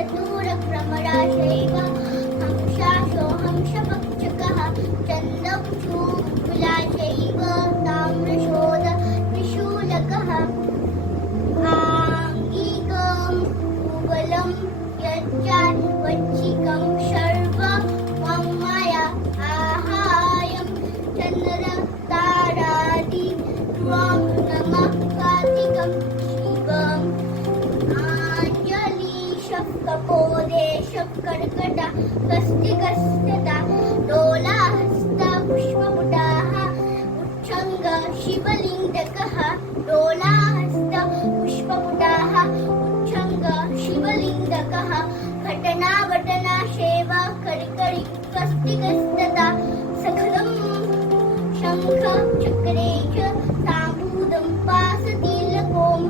चतुरक्रमराशैव हंसाशो हंसपक्षकः चन्दविलाशैव ताम्रशोध त्रिशूलकः आङ्गिकं कुवलं यच्चावच्छिकं सर्वममया आहायं चन्द्रतारादि त्वं नमः कार्तिकं शिवम् कपोदे कर्कटा कस्तिकस्तदा डोलाहस्ता पुष्पपुटाः उच्छङ्ग शिवलिङ्गकः डोलाहस्ता पुष्पपुटाः उच्छङ्ग शिवलिङ्गकः घटनावटना सेवा करिकरि कस्तिकस्तदा सखलं शङ्ख चक्रे च ताम्बूलं पासतिलकोम्